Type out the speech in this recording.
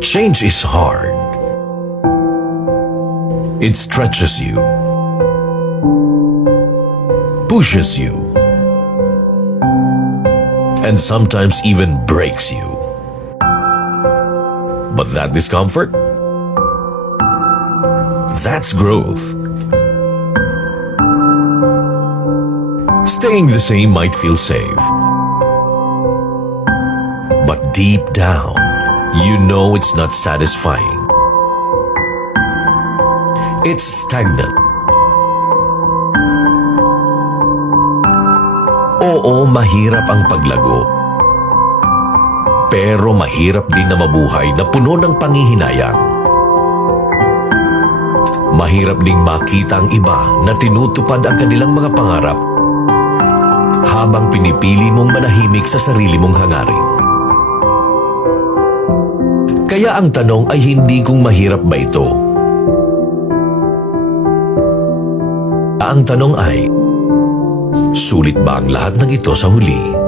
Change is hard. It stretches you, pushes you, and sometimes even breaks you. But that discomfort? That's growth. Staying the same might feel safe. But deep down, you know it's not satisfying. It's stagnant. Oo, mahirap ang paglago. Pero mahirap din na mabuhay na puno ng panghihinayang. Mahirap ding makita ang iba na tinutupad ang kanilang mga pangarap habang pinipili mong manahimik sa sarili mong hangarin. Kaya ang tanong ay hindi kung mahirap ba ito. Ang tanong ay, sulit ba ang lahat ng ito sa huli?